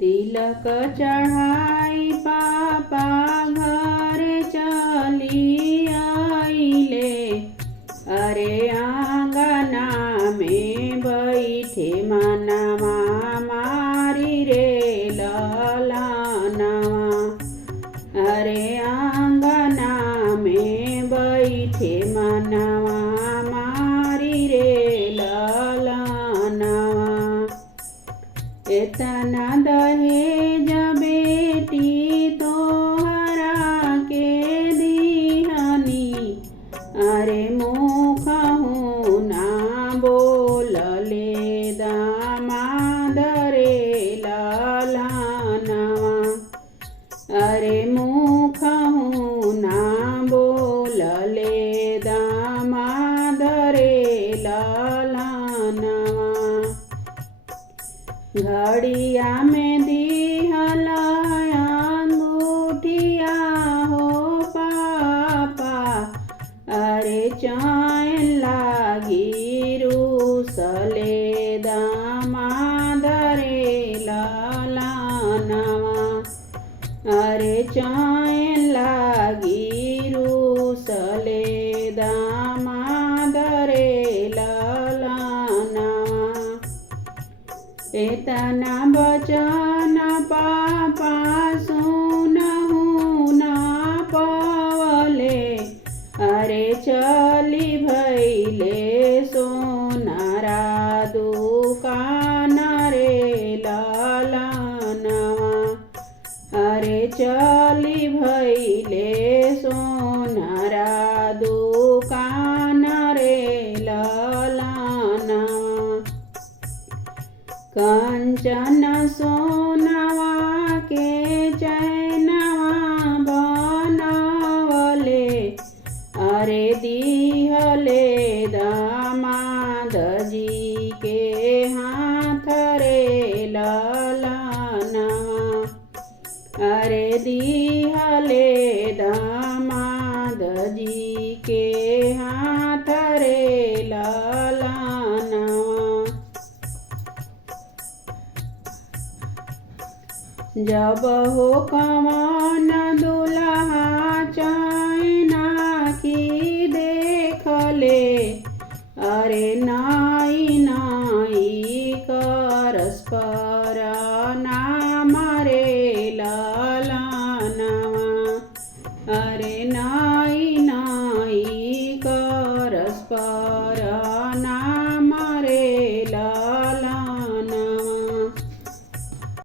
तिलक चढ़ाई पापा घर चली आइले। अरे आंगना में बैठे मनवा मारी रे ललनवा। अरे आंगना में बैठे मनवा मारी रे ललनवा। एतना दहेज बेटी तोहरा के दिहनी। अरे मुखहु ना बोलले दामाद रे ललनवा। अरे मुखहु ना बोलले दामाद रे ललनवा। घड़िया में दिहल अंगूठिया हो पापा। अरे चैन लागी रूसले दामाद रे ललनवा। अरे चैन लागी रूसले दामाद रे ललनवा। एतना बचन पापा सुनहु ना पवले। अरे चली भैले सोनारा दुकान रे ललनवा। अरे चली भैले सोनारा दुकान रे ललनवा। कंचन सोनवा के चैनवा बनवले। अरे दिहले दामाद जी के हाथ रे ललनवा। अरे दिहले दामाद जी के हाथ रे ललनवा। जब हो कवन दुल्हा चैना की देखले। अरे नाई नाई करस पर ना